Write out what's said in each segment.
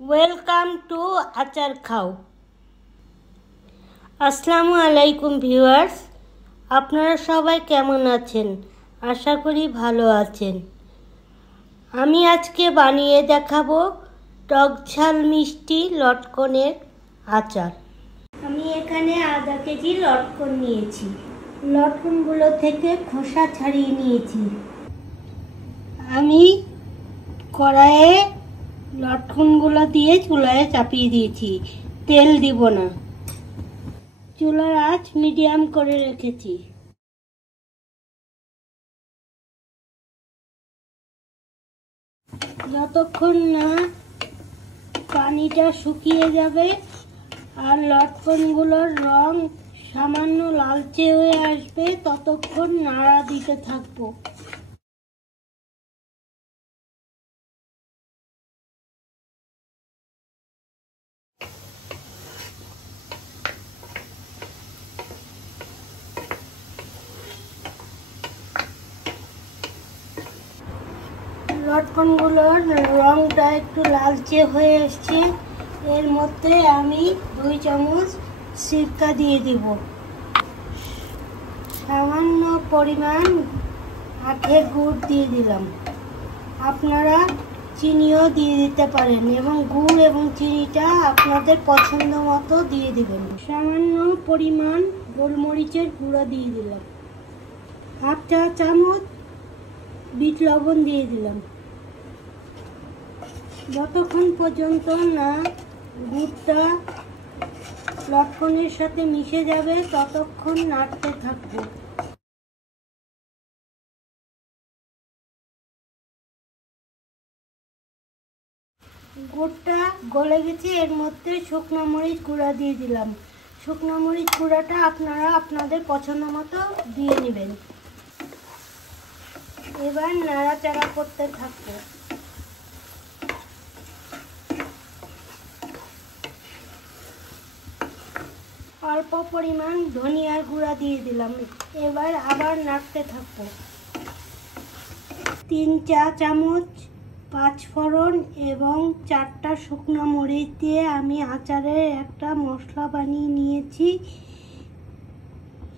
Welcome to আচার খাও। আসসালামু আলাইকুম ভিউয়ার্স, আপনারা সবাই কেমন আছেন? আশা করি ভালো আছেন। আমি আজকে বানিয়ে দেখাবো টক ঝাল মিষ্টি লটকনের আচার। আমি এখানে আধা কেজি লটকন নিয়েছি। লটকনগুলো থেকে খোসা ছাড়িয়ে নিয়েছি। আমি কড়াইয়ে লটকনগুলো দিয়ে চুলায় চাপিয়ে দিয়েছি, তেল দিব না। চুলার আঁচ মিডিয়াম করে রেখেছি। যতক্ষণ না পানিটা শুকিয়ে যাবে আর লটকনগুলোর রং সামান্য লালচে হয়ে আসবে, ততক্ষণ নাড়া দিতে থাকবো। লটকনগুলোর রংটা একটু লালচে হয়ে এসছে। এর মধ্যে আমি 2 চামচ সিরকা দিয়ে দিব। সামান্য পরিমাণ আখের গুড় দিয়ে দিলাম। আপনারা চিনিও দিয়ে দিতে পারেন এবং গুড় এবং চিনিটা আপনাদের পছন্দ মতো দিয়ে দিবেন। সামান্য পরিমাণ গোলমরিচের গুঁড়ো দিয়ে দিলাম। 1/2 চা চামচ বিট লবণ দিয়ে দিলাম। যতক্ষণ পর্যন্ত না গুড়টা লটকনের সাথে মিশে যাবে ততক্ষণ নাড়তে থাকবো। গুড়টা গলে গেছে, এর মধ্যে শুকনো মরিচ গুঁড়া দিয়ে দিলাম। শুকনো মরিচ গুঁড়াটা আপনারা আপনাদের পছন্দ মতো দিয়ে নেবেন। এবার নাড়াচাড়া করতে থাকবো। অল্প পরিমাণ ধনিয়ার গুঁড়া দিয়ে দিলাম। এবার আবার নাড়তে থাকবো। 3 চা চামচ 5 ফোড়ন এবং 4টা শুকনো মরিচ দিয়ে আমি আচারের একটা মশলা বানিয়ে নিয়েছি।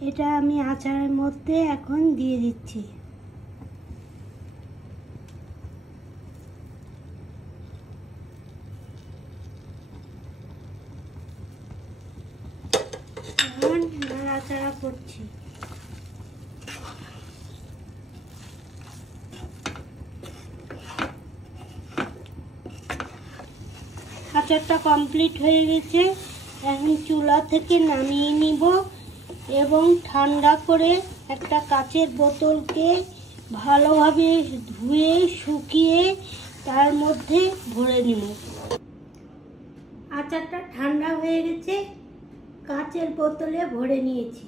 এটা আমি আচারের মধ্যে এখন দিয়ে দিচ্ছি। এখন নাড়াচাড়া করছি। আচারটা কমপ্লিট হয়ে গেছে। এখন চুলা থেকে নামিয়ে নিব এবং ঠান্ডা করে একটা কাচের বোতলকে ভালোভাবে ধুয়ে শুকিয়ে তার মধ্যে ভরে নিব। আচারটা ঠান্ডা হয়ে গেছে, কাচের বোতলে ভরে নিয়েছি।